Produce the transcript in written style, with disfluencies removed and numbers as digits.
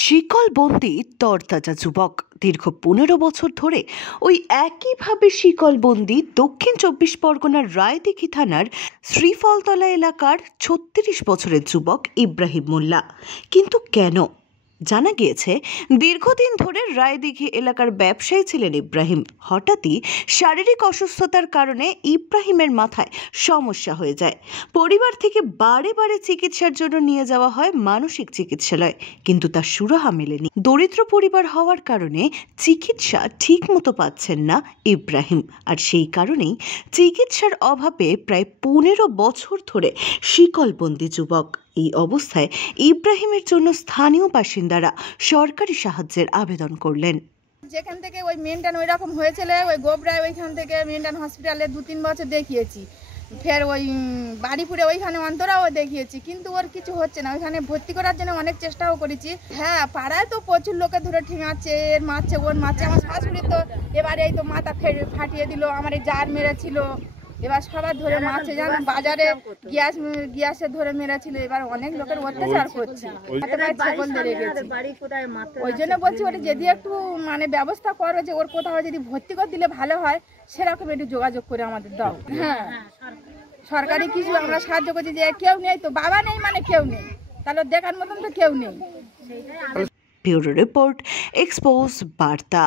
শিকলবন্দি তরতাজা যুবক দীর্ঘ ১৫ বছর ধরে ওই একইভাবে শিকলবন্দি দক্ষিণ ২৪ পরগনার রায়দিঘি থানার শ্রীফলতলা এলাকার ৩৬ বছরের যুবক ইব্রাহিম মোল্লা। কিন্তু কেন? জানা গিয়েছে দীর্ঘদিন ধরে রায়দিঘি এলাকার ব্যবসায়ী ছিলেন ইব্রাহিম। হঠাৎই শারীরিক অসুস্থতার কারণে ইব্রাহিমের মাথায় সমস্যা হয়ে যায়। পরিবার থেকে বারে বারে চিকিৎসার জন্য নিয়ে যাওয়া হয় মানসিক চিকিৎসালয়, কিন্তু তার সুরাহা মেলেনি। দরিদ্র পরিবার হওয়ার কারণে চিকিৎসা ঠিক মতো পাচ্ছেন না ইব্রাহিম, আর সেই কারণেই চিকিৎসার অভাবে প্রায় ১৫ বছর ধরে শিকলবন্দি যুবক। এই অবস্থায় ইব্রাহিমের জন্য স্থানীয় বাসিন্দারা সরকারি সাহায্যের আবেদন করলেন। যেখান থেকে ওই মেনটেন ওই রকম হয়েছিল ওই গোবরায়, ওইখান থেকে মেনটেন হসপিটালে ২-৩ বছর দেখিয়েছি, ফের ওই বাড়িপুরে ওইখানে অন্তরাও দেখিয়েছি, কিন্তু ওর কিছু হচ্ছে না। ওইখানে ভর্তি করার জন্য অনেক চেষ্টাও করেছি। হ্যাঁ, পাড়ায় তো প্রচুর লোকে ধরে ঠেঙাচ্ছে, এর মারছে, ওর মারছে। আমার শাশুড়ি তো এবারে এই তো মাথা ফাটিয়ে দিল, আমার এই জার মেরেছিল, এবার সবার ধরে মারছে। যেমন বাজারে গ্যাসে ধরে মেরেছিল, এবার অনেক লোকের অত্যাচার করছে, ওই জন্য বলছি ওটা যদি একটু মানে ব্যবস্থা করো, যে ওর কোথাও যদি ভর্তি করে দিলে ভালো হয়, সেরকম একটু যোগাযোগ করে আমাদের দাও। হ্যাঁ, সরকারি কিছু আমরা সাহায্য করছি, যে কেউ নেই তো, বাবা নেই মানে কেউ নেই, তাহলে দেখার মতন তো কেউ নেই। ব্যুরো রিপোর্ট, এক্সপোজ বার্তা।